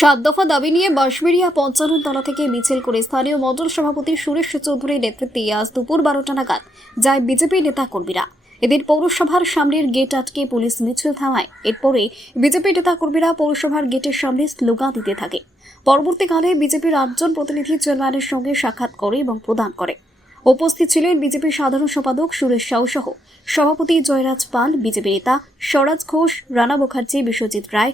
সাত দফা দাবি নিয়ে বাঁশবেড়িয়া পঞ্চান্ন তলা থেকে মিছিল করে স্থানীয় মণ্ডল সভাপতি সুরেশ চৌধুরীর নেতৃত্বে আজ দুপুর বারোটা নাগাদ যায় বিজেপি নেতা কর্মীরা এদিন পৌরসভার সামনের গেট আটকে পুলিশ মিছিল থামায়। এরপরে বিজেপি নেতা কর্মীরা পৌরসভার গেটের সামনে স্লোগান দিতে থাকে। পরবর্তীকালে বিজেপির আটজন প্রতিনিধি চেয়ারম্যানের সঙ্গে সাক্ষাৎ করে এবং প্রদান করে। উপস্থিত ছিলেন বিজেপির সাধারণ সম্পাদক সুরেশ সাউ সহ সভাপতি জয়রাজ পাল, বিজেপি নেতা স্বরাজ ঘোষ, রানা মুখার্জি, বিশ্বজিৎ রায়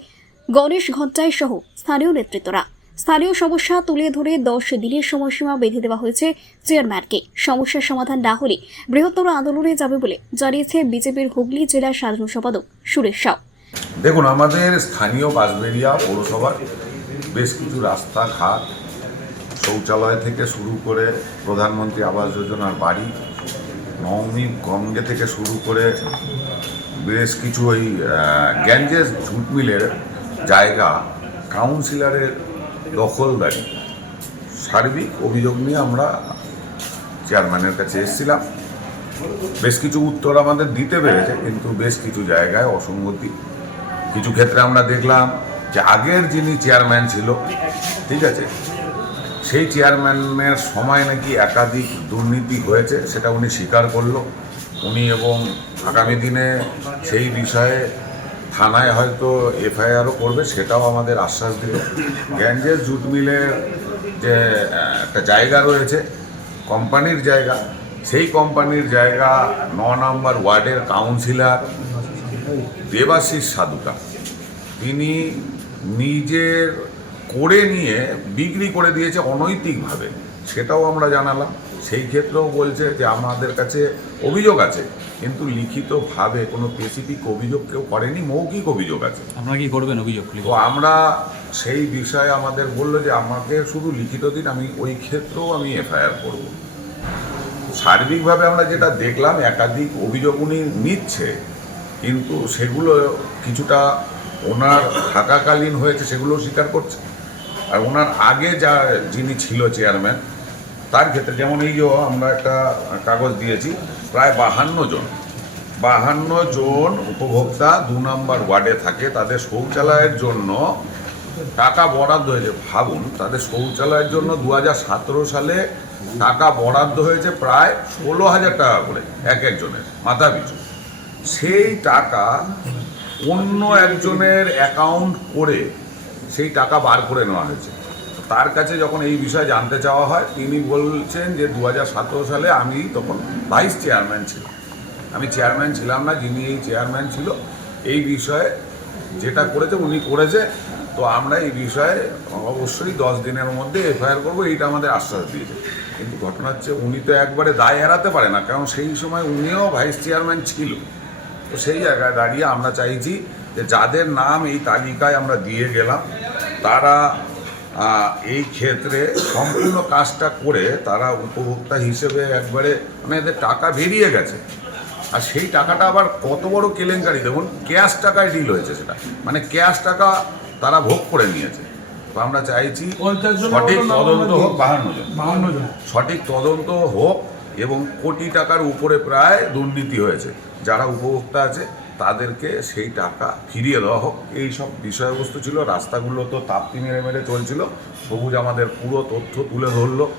গণেশ ঘণ্টাই সহ স্থানীয় নেতৃত্বরা। স্থানীয় সমস্যা তুলে ধরে দশ দিনের সময়সীমা বেঁধে দেওয়া হয়েছে চেয়ারম্যানকে। সমস্যার সমাধান না হলে বৃহত্তর আন্দোলনে যাবে বলে জানিয়েছে বিজেপির হুগলি জেলার সাধারণ সম্পাদক সুরেশ সাউ। দেখুন, আমাদের স্থানীয় বাঁশবেড়িয়া পৌরসভার বেশ কিছু রাস্তাঘাট, শৌচালয় থেকে শুরু করে প্রধানমন্ত্রী আবাস যোজনার বাড়ি নবমী গঙ্গে থেকে শুরু করে বেশ কিছু ওই গ্যাঞ্জেস ঝুট মিলের জায়গা কাউন্সিলরের দখলদারি সার্বিক অভিযোগ নিয়ে আমরা চেয়ারম্যানের কাছে এসেছিলাম। বেশ কিছু উত্তর আমাদের দিতে পেরেছে, কিন্তু বেশ কিছু জায়গায় অসঙ্গতি। কিছু ক্ষেত্রে আমরা দেখলাম যে আগের যিনি চেয়ারম্যান ছিল, ঠিক আছে, সেই চেয়ারম্যানের সময় নাকি একাধিক দুর্নীতি হয়েছে, সেটা উনি স্বীকার করল। উনি এবং আগামী দিনে সেই বিষয়ে থানায় হয়তো এফআইআরও করবে, সেটাও আমাদের আশ্বাস দিল। গ্যাঞ্জেস জুট মিলের যে একটা জায়গা রয়েছে, কোম্পানির জায়গা, সেই কোম্পানির জায়গা ন নম্বর ওয়ার্ডের কাউন্সিলর দেবাশিস সাধুকা তিনি নিজের করে নিয়ে বিক্রি করে দিয়েছে অনৈতিকভাবে, সেটাও আমরা জানালাম। সেই ক্ষেত্রেও বলছে যে আমাদের কাছে অভিযোগ আছে কিন্তু লিখিতভাবে কোনো স্পেসিফিক অভিযোগ কেউ করেনি মৌখিক অভিযোগ আছে। আপনারা কি করবেন অভিযোগ তো আমরা সেই বিষয়ে আমাদের বলল যে আমাকে শুধু লিখিত দিন আমি ওই ক্ষেত্রেও আমি এফআইআর করব। সার্বিকভাবে আমরা যেটা দেখলাম একাধিক অভিযোগ উনি নিচ্ছে কিন্তু সেগুলো কিছুটা ওনার থাকাকালীন হয়েছে সেগুলো স্বীকার করছে। আর ওনার আগে যা যিনি ছিল চেয়ারম্যান তার ক্ষেত্রে যেমন এই যে আমরা একটা কাগজ দিয়েছি, প্রায় বাহান্ন জন। বাহান্ন জন উপভোক্তা দু নম্বর ওয়ার্ডে থাকে। তাদের শৌচালয়ের জন্য টাকা বরাদ্দ হয়েছে। ভাবুন, তাদের শৌচালয়ের জন্য দু হাজার সতেরো সালে টাকা বরাদ্দ হয়েছে প্রায় ষোলো হাজার টাকা করে, এক একজনের মাথা পিছু সেই টাকা অন্য একজনের অ্যাকাউন্ট করে সেই টাকা বার করে নেওয়া হয়েছে। তার কাছে যখন এই বিষয়ে জানতে চাওয়া হয়, তিনি বলছেন যে দু হাজার সতেরো সালে আমি তখন ভাইস চেয়ারম্যান ছিলাম। আমি চেয়ারম্যান ছিলাম না, যিনি এই চেয়ারম্যান ছিল, এই বিষয়ে যেটা করেছে উনি করেছে। তো আমরা এই বিষয়ে অবশ্যই দশ দিনের মধ্যে এফআইআর করব, এইটা আমাদের আশ্বাস দিয়েছে। কিন্তু ঘটনা হচ্ছে উনি তো একবারে দায় এড়াতে পারে না, কারণ সেই সময় উনিও ভাইস চেয়ারম্যান ছিল। তো সেই জায়গায় দাঁড়িয়ে আমরা চাইছি যে যাদের নাম এই তালিকায় আমরা দিয়ে গেলাম, তারা এই ক্ষেত্রে সম্পূর্ণ কাজটা করে তারা উপভোক্তা হিসেবে একবারে মানে এদের টাকা বেরিয়ে গেছে। আর সেই টাকাটা আবার কত বড় কেলেঙ্কারি দেখুন ক্যাশ টাকায় ডিল হয়েছে সেটা। মানে ক্যাশ টাকা তারা ভোগ করে নিয়েছে। তো আমরা চাইছি সঠিক তদন্ত হোক বাহান্ন জন। বাহান্ন জন। সঠিক তদন্ত হোক এবং কোটি টাকার উপরে প্রায় দুর্নীতি হয়েছে। যারা উপভোক্তা আছে তাদেরকে সেই টাকা ফিরিয়ে দেওয়া হোক। এই সব বিষয়বস্তু ছিল, রাস্তাগুলো তো তাপ্তি মেরে মেরে চলছিল। সবুজ আমাদের পুরো তথ্য তুলে ধরলো।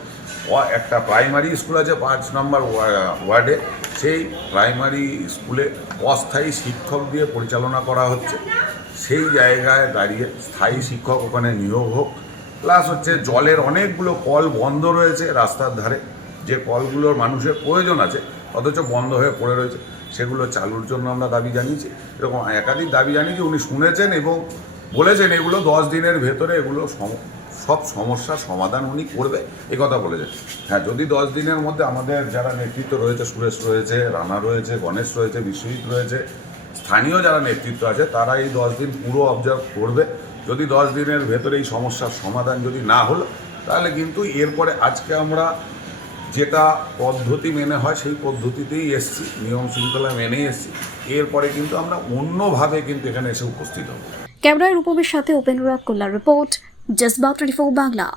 একটা প্রাইমারি স্কুল আছে পাঁচ নম্বর ওয়া- ওয়ার্ডে। সেই প্রাইমারি স্কুলে অস্থায়ী শিক্ষক দিয়ে পরিচালনা করা হচ্ছে। সেই জায়গায় দাঁড়িয়ে স্থায়ী শিক্ষক ওখানে নিয়োগ হোক। প্লাস হচ্ছে জলের অনেকগুলো কল বন্ধ রয়েছে রাস্তার ধারে। যে কলগুলোর মানুষের প্রয়োজন আছে, অথচ বন্ধ হয়ে পড়ে রয়েছে। সেগুলো চালুর জন্য আমরা দাবি জানিয়েছি। এরকম একাধিক দাবি জানিয়েছি, উনি শুনেছেন এবং বলেছেন এগুলো দশ দিনের ভেতরে এগুলো সব সমস্যার সমাধান উনি করবে। এ কথা বলেছেন। হ্যাঁ যদি দশ দিনের মধ্যে আমাদের যারা নেতৃত্ব রয়েছে, সুরেশ রয়েছে, রানা রয়েছে, গণেশ রয়েছে, বিশ্বজিৎ রয়েছে, স্থানীয় যারা নেতৃত্ব আছে, তারা এই দশ দিন পুরো অবজার্ভ করবে। যদি দশ দিনের ভেতরে এই সমস্যার সমাধান যদি না হলো, তাহলে কিন্তু এরপরে আজকে আমরা যেটা পদ্ধতি মেনে হয়, সেই পদ্ধতিতেই এসছি। নিয়ম শৃঙ্খলা মেনেই এসছি। এরপরে কিন্তু আমরা অন্যভাবে কিন্তু এখানে এসে উপস্থিত হব। ক্যামেরায় রূপমের সাথে উপেন্দ্রনাথ কল্যাণ রিপোর্ট জজবা টোয়েন্টি বাংলা।